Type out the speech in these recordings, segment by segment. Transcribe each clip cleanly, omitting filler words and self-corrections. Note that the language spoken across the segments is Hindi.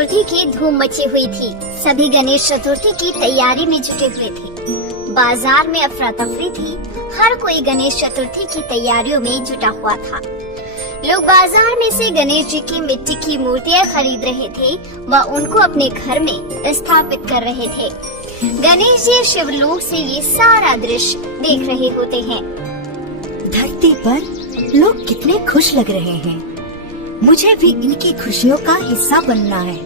चतुर्थी की धूम मची हुई थी। सभी गणेश चतुर्थी की तैयारी में जुटे हुए थे। बाजार में अफरा तफरी थी। हर कोई गणेश चतुर्थी की तैयारियों में जुटा हुआ था। लोग बाजार में से गणेश जी की मिट्टी की मूर्तियाँ खरीद रहे थे व उनको अपने घर में स्थापित कर रहे थे। गणेश जी शिवलोक से ये सारा दृश्य देख रहे होते हैं। धरती पर लोग कितने खुश लग रहे हैं। मुझे भी इनकी खुशियों का हिस्सा बनना है।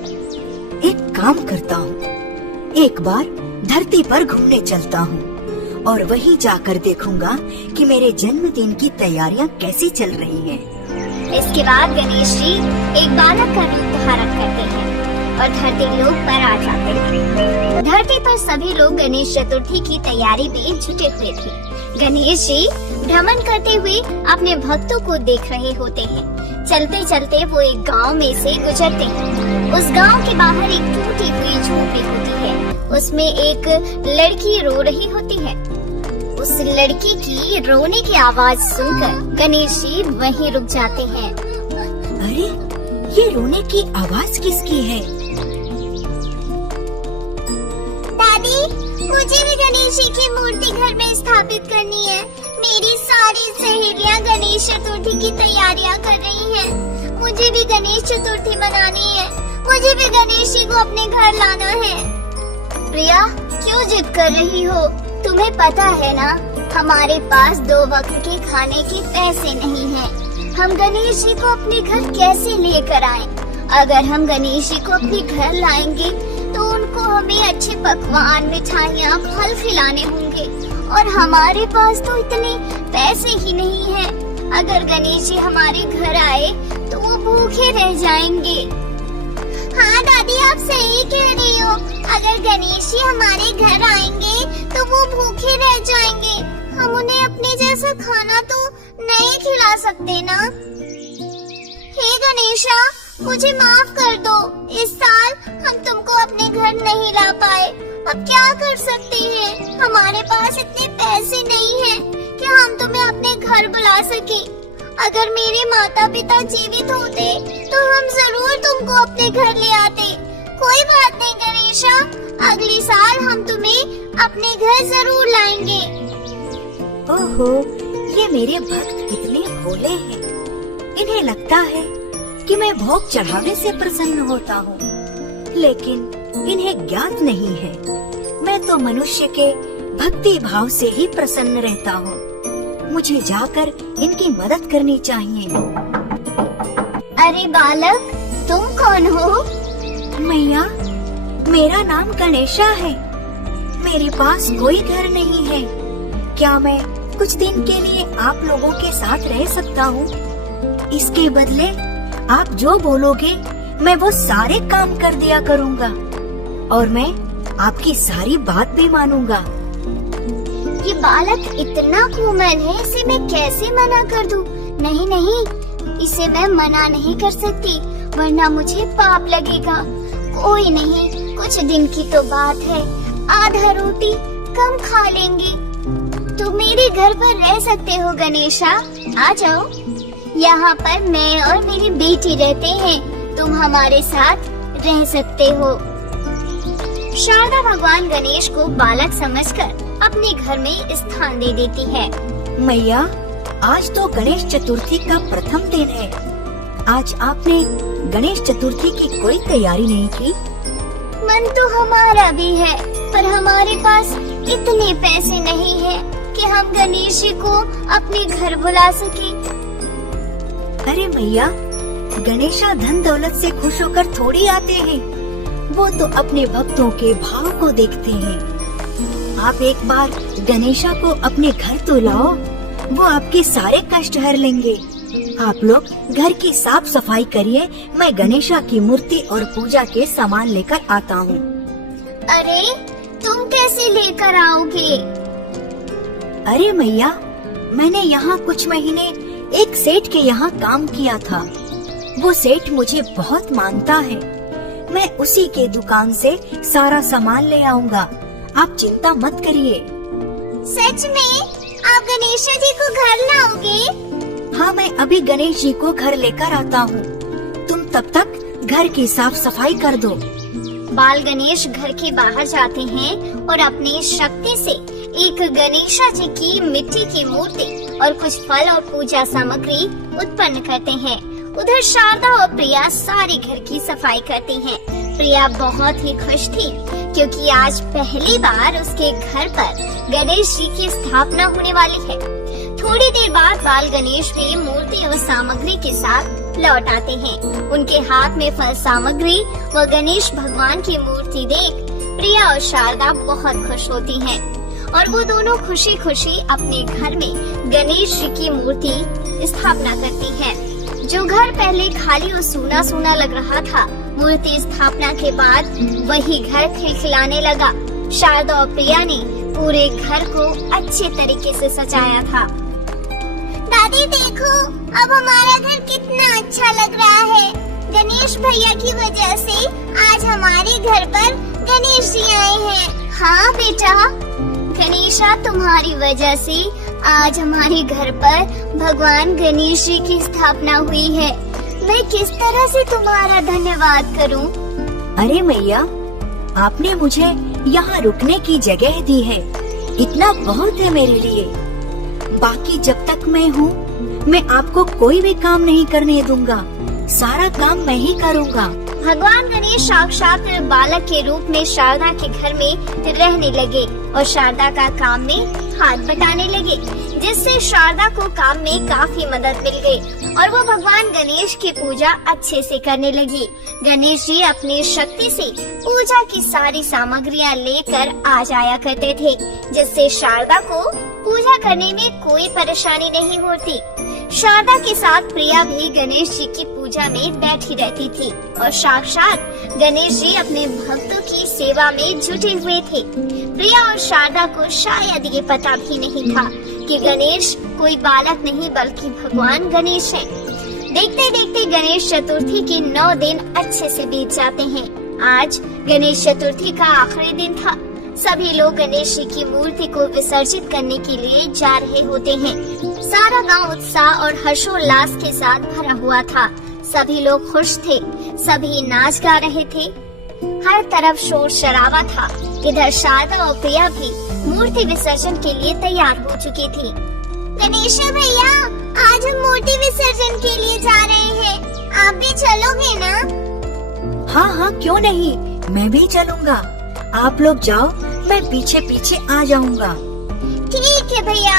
एक काम करता हूँ, एक बार धरती पर घूमने चलता हूँ और वहीं जाकर देखूंगा कि मेरे जन्मदिन की तैयारियाँ कैसी चल रही हैं। इसके बाद गणेश जी एक बालक का रूप धारण करते हैं और धरती लोक पर आ जाते हैं। धरती पर सभी लोग गणेश चतुर्थी की तैयारी में जुटे हुए थे। गणेश जी भ्रमण करते हुए अपने भक्तों को देख रहे होते हैं। चलते चलते वो एक गांव में से गुजरते हैं। उस गांव के बाहर एक टूटी हुई झोपड़ी होती है। उसमें एक लड़की रो रही होती है। उस लड़की की रोने की आवाज सुनकर गणेश जी वहीं रुक जाते हैं। अरे, ये रोने की आवाज किसकी है? दादी, मुझे भी गणेश जी की मूर्ति घर में स्थापित करनी है। मेरी सारी सहेलियां गणेश चतुर्थी की तैयारियां कर रही हैं। मुझे भी गणेश चतुर्थी मनानी है। मुझे भी गणेश जी को अपने घर लाना है। प्रिया, क्यों जिद कर रही हो? तुम्हें पता है ना, हमारे पास 2 वक्त के खाने के पैसे नहीं हैं। हम गणेश जी को अपने घर कैसे लेकर आएं? अगर हम गणेश जी को अपने घर लाएंगे तो उनको हमें अच्छे पकवान, मिठाइयाँ, फल खिलाने होंगे और हमारे पास तो इतने पैसे ही नहीं हैं। अगर गणेश जी हमारे घर आए तो वो भूखे रह जाएंगे। हाँ दादी, आप सही कह रही हो। अगर गणेश जी हमारे घर आएंगे तो वो भूखे रह जाएंगे। हम उन्हें अपने जैसा खाना तो नहीं खिला सकते ना। हे गणेशा, मुझे माफ कर दो। इस साल हम तुमको अपने घर नहीं ला पाए। अब क्या कर सकते हैं? हमारे पास इतने पैसे नहीं हैं कि हम तुम्हें अपने घर बुला सके। अगर मेरे माता पिता जीवित होते तो हम जरूर तुमको अपने घर ले आते। कोई बात नहीं गणेशा, अगले साल हम तुम्हें अपने घर जरूर लाएंगे। ओहो, ये मेरे भक्त कितने भोले हैं। इन्हें लगता है कि मैं भोग चढ़ावे से प्रसन्न होता हूँ, लेकिन इन्हें ज्ञात नहीं है मैं तो मनुष्य के भक्ति भाव से ही प्रसन्न रहता हूँ। मुझे जाकर इनकी मदद करनी चाहिए। अरे बालक, तुम कौन हो? मैया, मेरा नाम गणेशा है। मेरे पास कोई घर नहीं है। क्या मैं कुछ दिन के लिए आप लोगों के साथ रह सकता हूँ? इसके बदले आप जो बोलोगे मैं वो सारे काम कर दिया करूँगा और मैं आपकी सारी बात भी मानूंगा। ये बालक इतना कोमल है, इसे मैं कैसे मना कर दूं? नहीं नहीं, इसे मैं मना नहीं कर सकती, वरना मुझे पाप लगेगा। कोई नहीं, कुछ दिन की तो बात है। आधा रोटी कम खा लेंगे। तुम मेरे घर पर रह सकते हो गणेशा, आ जाओ। यहाँ पर मैं और मेरी बेटी रहते हैं। तुम हमारे साथ रह सकते हो। शारदा भगवान गणेश को बालक समझकर अपने घर में स्थान दे देती है। मैया, आज तो गणेश चतुर्थी का प्रथम दिन है। आज आपने गणेश चतुर्थी की कोई तैयारी नहीं की? मन तो हमारा भी है, पर हमारे पास इतने पैसे नहीं है कि हम गणेश जी को अपने घर बुला सके। अरे मैया, गणेशा धन दौलत से खुश होकर थोड़ी आते हैं। वो तो अपने भक्तों के भाव को देखते हैं। आप एक बार गणेशा को अपने घर तो लाओ, वो आपके सारे कष्ट हर लेंगे। आप लोग घर की साफ सफाई करिए, मैं गणेशा की मूर्ति और पूजा के सामान लेकर आता हूँ। अरे, तुम कैसे लेकर आओगे? अरे मैया, मैंने यहाँ कुछ महीने एक सेठ के यहाँ काम किया था। वो सेठ मुझे बहुत मानता है। मैं उसी के दुकान से सारा सामान ले आऊँगा। आप चिंता मत करिए। सच में? आप गणेश जी को घर लाओगे? हाँ, मैं अभी गणेश जी को घर लेकर आता हूँ। तुम तब तक घर की साफ सफाई कर दो। बाल गणेश घर के बाहर जाते हैं और अपनी शक्ति से एक गणेशा जी की मिट्टी की मूर्ति और कुछ फल और पूजा सामग्री उत्पन्न करते हैं। उधर शारदा और प्रिया सारे घर की सफाई करती हैं। प्रिया बहुत ही खुश थी क्योंकि आज पहली बार उसके घर पर गणेश जी की स्थापना होने वाली है। थोड़ी देर बाद बाल गणेश भी मूर्ति और सामग्री के साथ लौट आते हैं। उनके हाथ में फल सामग्री व गणेश भगवान की मूर्ति देख प्रिया और शारदा बहुत खुश होती हैं और वो दोनों खुशी खुशी अपने घर में गणेश जी की मूर्ति स्थापना करती हैं। जो घर पहले खाली और सूना सूना लग रहा था, मूर्ति स्थापना के बाद वही घर खिलखिलाने लगा। शारदा और प्रिया ने पूरे घर को अच्छे तरीके से सजाया था। दादी देखो, अब हमारा घर कितना अच्छा लग रहा है। गणेश भैया की वजह से आज हमारे घर पर गणेश जी आए हैं। हाँ बेटा, गणेशा तुम्हारी वजह से आज हमारे घर पर भगवान गणेश जी की स्थापना हुई है। मैं किस तरह से तुम्हारा धन्यवाद करूं? अरे मैया, आपने मुझे यहाँ रुकने की जगह दी है, इतना बहुत है मेरे लिए। बाकी जब तक मैं हूँ, मैं आपको कोई भी काम नहीं करने दूंगा, सारा काम मैं ही करूँगा। भगवान गणेश साक्षात बालक के रूप में शारदा के घर में रहने लगे और शारदा का काम में हाथ बटाने लगे, जिससे शारदा को काम में काफी मदद मिल गई और वो भगवान गणेश की पूजा अच्छे से करने लगी। गणेश जी अपनी शक्ति से पूजा की सारी सामग्रियां लेकर आ जाया करते थे, जिससे शारदा को पूजा करने में कोई परेशानी नहीं होती। शारदा के साथ प्रिया भी गणेश जी की पूजा में बैठी रहती थी और साक्षात गणेश जी अपने भक्तों की सेवा में जुटे हुए थे। प्रिया और शारदा को शायद ये पता भी नहीं था कि गणेश कोई बालक नहीं बल्कि भगवान गणेश है। देखते देखते गणेश चतुर्थी के 9 दिन अच्छे से बीत जाते हैं। आज गणेश चतुर्थी का आखिरी दिन था। सभी लोग गणेश जी की मूर्ति को विसर्जित करने के लिए जा रहे होते हैं। सारा गांव उत्साह और हर्षोल्लास के साथ भरा हुआ था। सभी लोग खुश थे, सभी नाच गा रहे थे, हर तरफ शोर शराबा था। इधर शारदा और प्रिया भी मूर्ति विसर्जन के लिए तैयार हो चुकी थी। गणेश भैया, आज हम मूर्ति विसर्जन के लिए जा रहे हैं, आप भी चलोगे ना? हाँ हाँ, क्यों नहीं, मैं भी चलूँगा। आप लोग जाओ, मैं पीछे पीछे आ जाऊँगा। ठीक है भैया।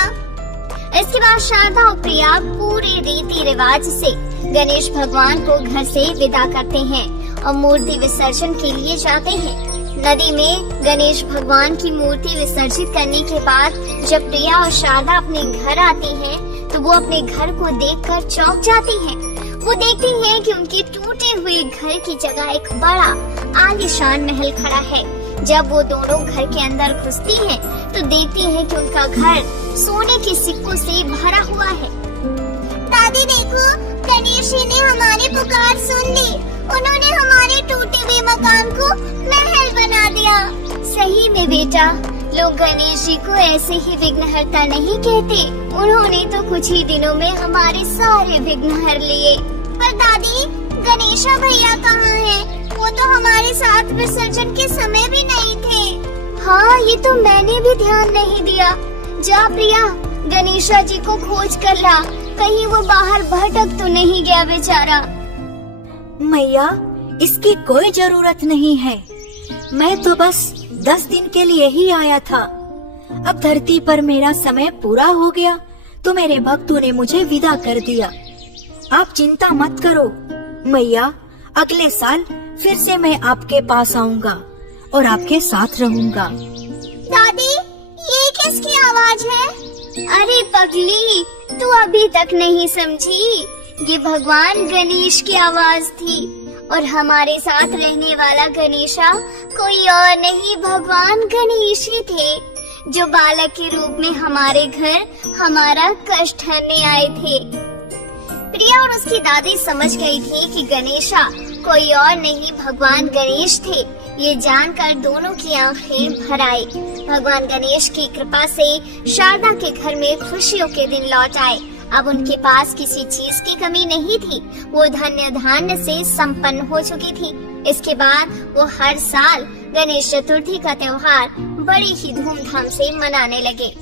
इसके बाद शारदा और प्रिया पूरे रीति रिवाज से गणेश भगवान को घर से विदा करते हैं और मूर्ति विसर्जन के लिए जाते हैं। नदी में गणेश भगवान की मूर्ति विसर्जित करने के बाद जब प्रिया और शारदा अपने घर आती हैं, तो वो अपने घर को देखकर चौंक जाती हैं। वो देखती हैं कि उनके टूटे हुए घर की जगह एक बड़ा आलीशान महल खड़ा है। जब वो दोनों घर के अंदर घुसती हैं, तो देखती हैं कि उनका घर सोने के सिक्कों से भरा हुआ है। दादी देखो, गणेश जी ने हमारी पुकार सुन ली। उन्होंने हमारे टूटे हुए मकान को महल बना दिया। सही में बेटा, लोग गणेश जी को ऐसे ही विघ्नहर्ता नहीं कहते। उन्होंने तो कुछ ही दिनों में हमारे सारे विघ्न हर लिए। पर दादी, गणेशा भैया कहाँ हैं? वो तो हमारे साथ विसर्जन के समय भी नहीं थे। हाँ, ये तो मैंने भी ध्यान नहीं दिया। जा प्रिया, गणेशा जी को खोज कर ला, कहीं वो बाहर भटक तो नहीं गया बेचारा। मैया, इसकी कोई जरूरत नहीं है। मैं तो बस 10 दिन के लिए ही आया था। अब धरती पर मेरा समय पूरा हो गया तो मेरे भक्तों ने मुझे विदा कर दिया। आप चिंता मत करो मैया, अगले साल फिर से मैं आपके पास आऊँगा और आपके साथ रहूँगा। दादी, ये किसकी आवाज है? अरे पगली, तू अभी तक नहीं समझी? ये भगवान गणेश की आवाज थी और हमारे साथ रहने वाला गणेशा कोई और नहीं, भगवान गणेश ही थे, जो बालक के रूप में हमारे घर हमारा कष्ट हरने आए थे। प्रिया और उसकी दादी समझ गई थी कि गणेशा कोई और नहीं, भगवान गणेश थे। ये जानकर दोनों की आंखें भर आई। भगवान गणेश की कृपा से शारदा के घर में खुशियों के दिन लौट आए अब उनके पास किसी चीज की कमी नहीं थी। वो धन्य धान्य से संपन्न हो चुकी थी। इसके बाद वो हर साल गणेश चतुर्थी का त्योहार बड़ी ही धूमधाम से मनाने लगे।